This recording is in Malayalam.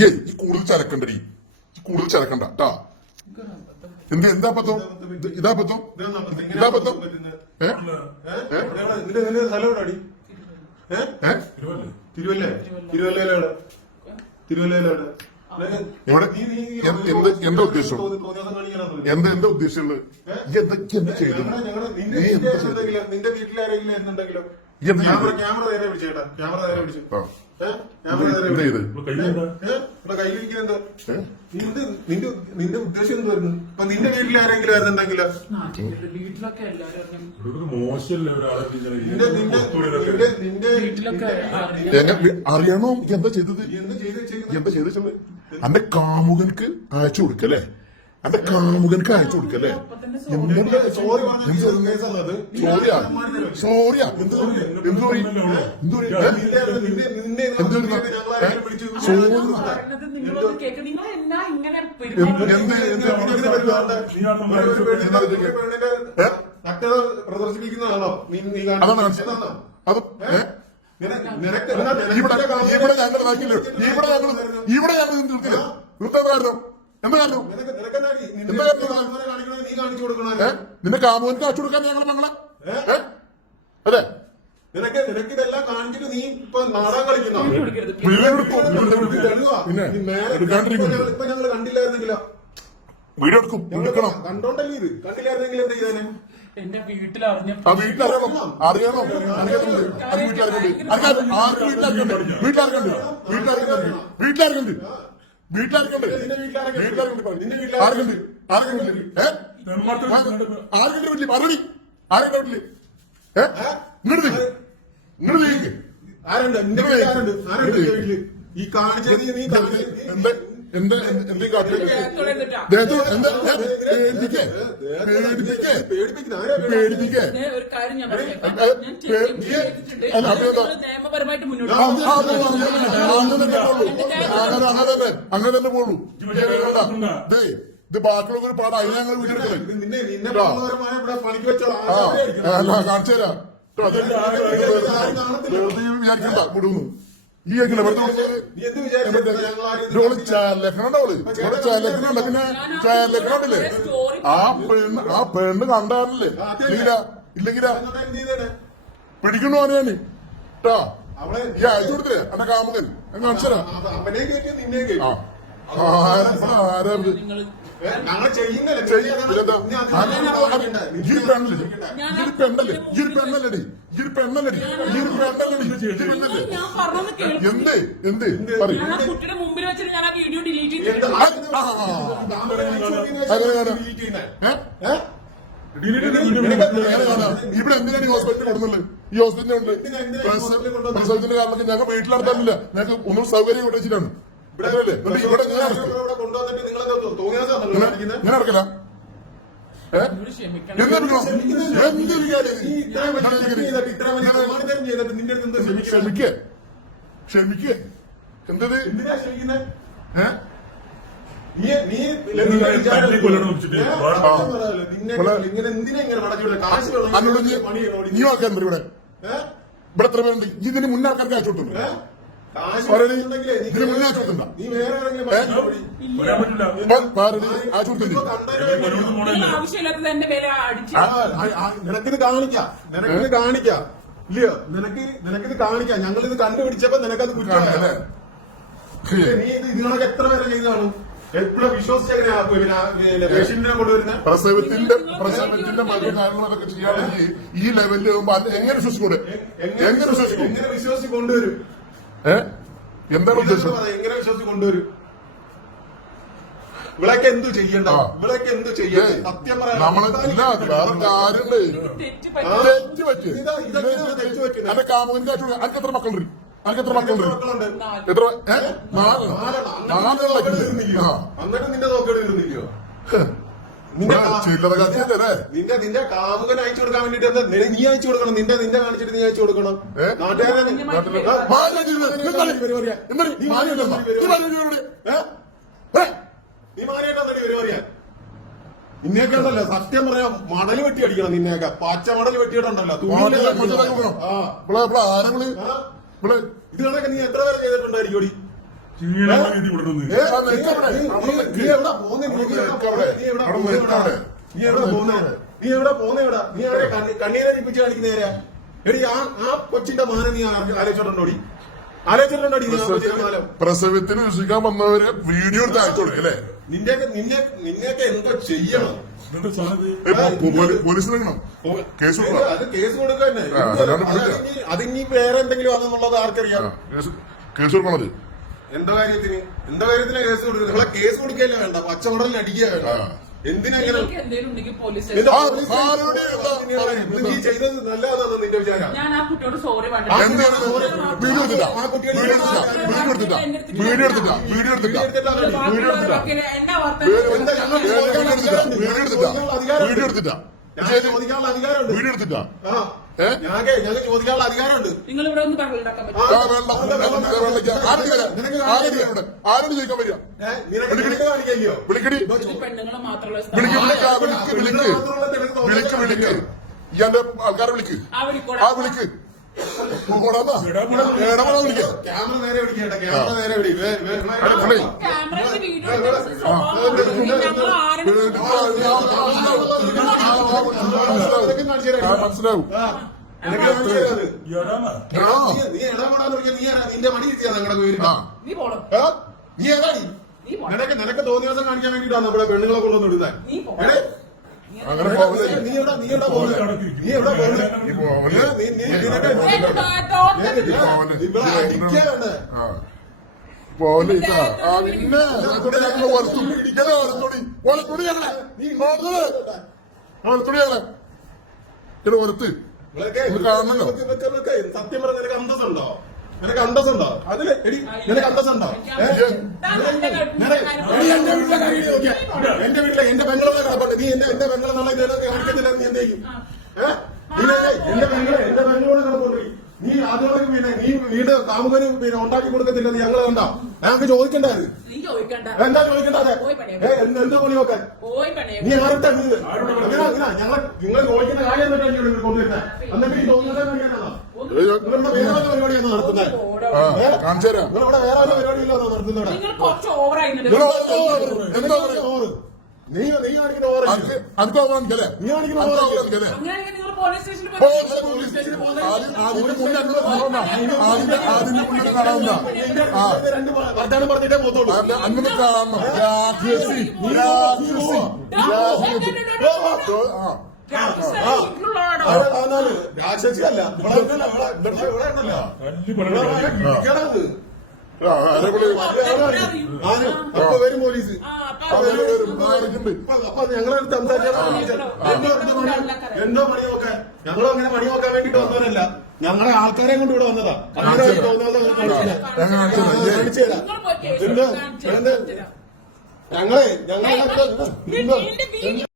ഈ കൂടുതൽ ചരക്കണ്ടടി, കൂടുതൽ ചരക്കണ്ട ട്ടാ. എന്താ പത്തോ ഇതാ പത്തോ ഇതാ പത്തോ എന്താ ഉദ്ദേശം? എന്താ ഉദ്ദേശമുള്ളത്? എന്തൊക്കെ ചെയ്തു? നിന്റെ വീട്ടിലാരെങ്കിലും ആയിരുന്നുണ്ടെങ്കിലോ? ക്യാമറ നേരെ പിടിച്ചേട്ടാ, ക്യാമറ നേരെ പിടിച്ചു. കയ്യിലിരിക്കുന്നെന്തോ? നിന്റെ ഉദ്ദേശം എന്തായിരുന്നു? അപ്പൊ നിന്റെ വീട്ടിൽ ആരെങ്കിലും ആയിരുന്നുണ്ടെങ്കിലോ? അറിയണോ എന്താ ചെയ്തത്? എന്താ ചെയ്തത്? അന്റെ കാമുകൻക്ക് അയച്ചു കൊടുക്കല്ലേ? അന്റെ കാമുകൻക്ക് അയച്ചു കൊടുക്കല്ലേ? സോറിയാ പ്രദർശിപ്പിക്കുന്നതാണോ അത് ഇവിടെ ഞങ്ങൾ നാക്കില്ല. ഇവിടെ ഞങ്ങൾ നിർത്തില്ല. നിർത്താൻ കാരണം എന്താ കാരണം? നിന്റെ കാമുകൻക്ക് അയച്ചു കൊടുക്കാൻ ഞങ്ങളെ മംഗള അതെ. നിനക്ക് ഇതെല്ലാം കാണിച്ചിട്ട് നീ ഇപ്പൊ നാടകം കളിക്കുന്ന ഇപ്പൊ ഞങ്ങള് കണ്ടില്ലായിരുന്നെങ്കിലോ? വീഡിയോ എടുക്കും, എടുക്കണം. കണ്ടോണ്ടല്ലേ ഇത്? കണ്ടില്ലായിരുന്നെങ്കിൽ എന്താ ചെയ്തേനെ? എന്റെ വീട്ടിലറിഞ്ഞ അറിയണം. വീട്ടിലാർക്കുണ്ട് ഈ കാണിച്ച ഒരു കാര്യം ഞാൻ നിയമപരമായിട്ട് മുന്നോട്ട് അങ്ങനെ തന്നെ പോളൂ. ഇത് ബാക്കിയുള്ള ഒരു പാടാ. അതിനെ ഞങ്ങൾ വീട്ടിലെടുക്കണേ കാണിച്ചു തരാം. വിചാരിക്കണ്ട വിടുന്നു. ഈ ചാലക്കണുണ്ടോള് ചാലക്കണുണ്ട്. പിന്നെ ചാലക്കണില്ലേ ആ പെണ്ണ് കണ്ടാറില്ലേ? ഇല്ലെങ്കിലാ പിടിക്കണു അവനെ ട്ടാ. ഈ അയച്ചു കൊടുത്തില്ലേ എന്നെ കാമുകൻ? കാണിച്ചു തരാം. ആരാ എന്ത് എന്ത് പറയും? കുട്ടിയുടെ മുമ്പിൽ വെച്ചിട്ട് ഞാൻ ആ വീഡിയോ ഡിലീറ്റ് ചെയ്തിട്ടുണ്ട്. ഇവിടെ എന്തിനാണ് ഈ ഹോസ്പിറ്റലിൽ കൊടുന്നുള്ളത്? ഈ ഹോസ്പിറ്റലുണ്ട് പ്രസവത്തിന്റെ കാരണത്തിൽ ഞങ്ങൾക്ക് വീട്ടിൽ നടത്താനില്ല. ഞങ്ങൾക്ക് ഒന്നും സൗകര്യം ഇവിടെ വെച്ചിട്ടാണ്. ഇവിടെ ഞാൻ നടക്കില്ല. ക്ഷമിക്കേ എന്തത്? നീ ആൾക്കാരുണ്ട് ഇവിടെ. ഇവിടെ എത്ര പേരുണ്ട്? ഇതിന് മുന്നേ ആൾക്കാർക്ക് അയച്ചു കൊടുത്തു. ഇതിന് മുന്നേ അയച്ചു കൊടുത്തിട്ടുണ്ടോ? നിനക്കിത് കാണിക്കാം, ഇല്ലയോ? നിനക്കിത് കാണിക്കാം. ഞങ്ങളിത് കണ്ടുപിടിച്ചപ്പോ നിനക്കത് കുറ്റമല്ലേ? നീ ഇത് ഇതിനൊക്കെ എത്ര പേരെ ചെയ്താണ്? എപ്പോഴും വിശ്വസിച്ചെങ്ങനെയാ പേഷ്യന്റിനെ കൊണ്ടുവരുന്നത്? പ്രസവത്തിന്റെ മറ്റു കാര്യങ്ങളൊക്കെ ചെയ്യുകയാണെങ്കിൽ ഈ ലെവലിൽ എങ്ങനെ വിശ്വസിക്കൂടെ? എങ്ങനെ വിശ്വസിച്ച് കൊണ്ടുവരും? എന്താണ് ഉദ്ദേശം? എങ്ങനെ വിശ്വസിച്ച് കൊണ്ടുവരും? ഇവിടൊക്കെ എന്തു ചെയ്യണ്ട? ഇവിടൊക്കെ എന്തു ചെയ്യാൻ? സത്യം എന്റെ കാമുകന്റെ അനക്ക് എത്ര മക്കളുണ്ട്? എത്ര മക്കളുണ്ട്? അന്നേരം നിന്റെ നോക്കേണ്ടിയിരുന്നില്ലയോ? നിന്റെ കാമുകൻ അയച്ചു കൊടുക്കാൻ വേണ്ടിട്ട് നീ അയച്ചു കൊടുക്കണം. നിന്റെ കാണിച്ചിട്ട് നീ അയച്ചു കൊടുക്കണം. നീ മാറിയിട്ടാ പരിപാടിയാ? നിന്നെയൊക്കെ ഉണ്ടല്ലോ സത്യം പറയാം, മടല് വെട്ടി അടിക്കണം. നിന്നെയൊക്കെ പച്ച മടല് വെട്ടിയിട്ടുണ്ടല്ലോ. ഇത് കണക്കെ നീ എത്ര പേരെ ചെയ്തിട്ടുണ്ടായിരിക്കും? നീ എവിടെ പോകുന്നേ? നീ എവിടെ പോകുന്നേടാ? നീ അവരെ കണ്ണീരടിപ്പിച്ച് കാണിക്കുന്ന നേരാ? എടി ആ കൊച്ചിന്റെ മാനം നീ ആലോചിച്ചിട്ടുണ്ടോടി? ആലോചിച്ചിട്ടുണ്ടോടി? നീ ആ കൊച്ചിന്റെ മാനം പ്രസവത്തിന് രക്ഷിക്കാൻ വന്നവരെ വീഡിയോ എടുത്ത് അയച്ചോളൂ അല്ലേ? നിന്നെയൊക്കെ എന്തോ ചെയ്യണം? പോലീസിന് കേസ് കൊടുക്കണം. അത് കേസ് കൊടുക്കുക തന്നെ. അതിനി വേറെ എന്തെങ്കിലും ആണെന്നുള്ളത് ആർക്കറിയാം? കേസ് കൊടുക്കണത് എന്താ കാര്യത്തിന് കേസ് കൊടുക്കുക? നിങ്ങളെ കേസ് കൊടുക്കുകയല്ല വേണ്ട, പച്ചമടലിന് അടിക്കുക വേണ്ട. എന്തിനെങ്ങനെ നിങ്ങൾക്ക് എന്തേലും ഉണ്ടെങ്കിൽ പോലീസ് നീ ചെയ്തത് നല്ലതാണെന്ന് നിന്റെ വിചാരം? ഞാൻ ആ കുട്ടിയോട് സോറി എന്താണ് വീഡിയോ എടുത്തിട്ടാ? വീഡിയോ എടുത്തിട്ടാ? വീഡിയോ എടുത്തിട്ടാ? വീഡിയോ എടുത്തിട്ടാ? വീഡിയോ എടുത്തിട്ടാ? ചോദിക്കാനുള്ള അധികാരമുണ്ട്. വീഡിയോ എടുത്തിട്ടാ? ഞങ്ങൾക്ക് ചോദിക്കാനുള്ള അധികാരമുണ്ട്. നിങ്ങൾ ഇവിടെ ഒന്ന് പറഞ്ഞിട്ടുണ്ടാക്കാൻ പറ്റും. ആരോട് ചോദിക്കാൻ വരിക? നിനക്ക് കാണിക്കല്ലോ വിളിക്കടി, പെണ്ണുങ്ങളെ മാത്രമുള്ള വിളിക്ക്. ഇയാന്റെ ആൾക്കാരെ വിളിക്ക്. വിളിക്ക്. വിളിക്ക. ക്യാമറ നേരെ പിടിക്കട്ടെ, ക്യാമറ നേരെ പിടി. ക്യാമറയിൽ വീഡിയോ മനസ്സിലാവും. നീ ഇടപെടാന്ന് പറഞ്ഞാൽ നിന്റെ മണി കിട്ടിയാ ഞങ്ങളുടെ പേര്. നീ പോണം. നീ ഏതാടി? നിനക്ക് തോന്നിയ ദിവസം കാണിക്കാൻ വേണ്ടിട്ടാണ് ഇവിടെ പെണ്ണുങ്ങളെ കൊണ്ടുവന്ന് വിടുന്നത്. നീ പോ. അങ്ങനെ പോവല്ലേ? നീ എവിടെ പോകുന്നത്? പോലെ പിന്നെ ഞങ്ങൾ വറുത്തും ഇങ്ങനെ വറുത്തോടി വളർത്തുടി ഞങ്ങളെ വളർത്തുടി ഞങ്ങളെ ഇങ്ങനെ വറുത്ത് കാണണല്ലോ. സത്യം പറഞ്ഞ നിനക്ക് അന്തസ്സുണ്ടോ? അതില് എടി നിനക്ക് അന്തസ്സുണ്ടോ? എന്റെ വീട്ടിലെ എന്റെ പെങ്ങളെ കിടപ്പുണ്ട്. നീ എന്റെ പെങ്ങളെ നാളെ കാണിക്കത്തില്ല. നീ എന്ത് ചെയ്യും? എന്റെ പെങ്ങളോട് കിടപ്പുണ്ട്. നീ ആദ്യം നീ വീട് കാമുകന് ഉണ്ടാക്കി കൊടുക്കത്തില്ലെന്ന് ഞങ്ങൾ കണ്ടോ? ഞങ്ങൾക്ക് ചോദിക്കണ്ടായിരുന്നു. നീ ചോദിക്കണ്ട. എന്താ ചോദിക്കണ്ടാതെ? എന്താ പണി നോക്കാൻ? നീ ആരുടെ നിങ്ങൾ ചോദിക്കുന്ന കാര്യം എന്തൊക്കെയാണ് കൊണ്ടുവരുന്നത്? എന്നിട്ട് ഈ തോന്നുന്നത് കാണിക്കാനാണോ? നിങ്ങളുടെ വേറെ വല്ല പരിപാടിയാണോ നടത്തുന്നത്? കാണിച്ചുതരാം. നിങ്ങളിവിടെ വേറെ വല്ല പരിപാടിയില്ലാണോ നടത്തുന്നത്? നിങ്ങൾ കുറച്ച് ഓവറായി. എന്താ നീ കാണിക്കുന്ന ഓവർ. അനക്ക് ഓവറാണിക്കല്ലേ? നീ കാണിക്കുന്ന ഓവറാണിക്കല്ലേ? അങ്ങനെയാണെങ്കിൽ നിങ്ങൾ പോലീസ് സ്റ്റേഷനിൽ പോയി. അതിന്റെ മുന്നിൽ കാണാവുന്ന രണ്ട് വർത്താനം പറഞ്ഞിട്ടേ പോത്തുള്ളൂ. അങ്ങനെ കാണണം. രാക്ഷസി അല്ല അപ്പൊ വരും പോലീസ്. അപ്പൊ ഞങ്ങളെടുത്ത് സംസാരിക്കാൻ എന്തോ പണി നോക്കാൻ? ഞങ്ങളും അങ്ങനെ പണി നോക്കാൻ വേണ്ടിട്ട് വന്നവരല്ല. ഞങ്ങളെ ആൾക്കാരെ കൊണ്ട് ഇവിടെ വന്നതാ. കാണിച്ചു തരാം. ഞങ്ങളെ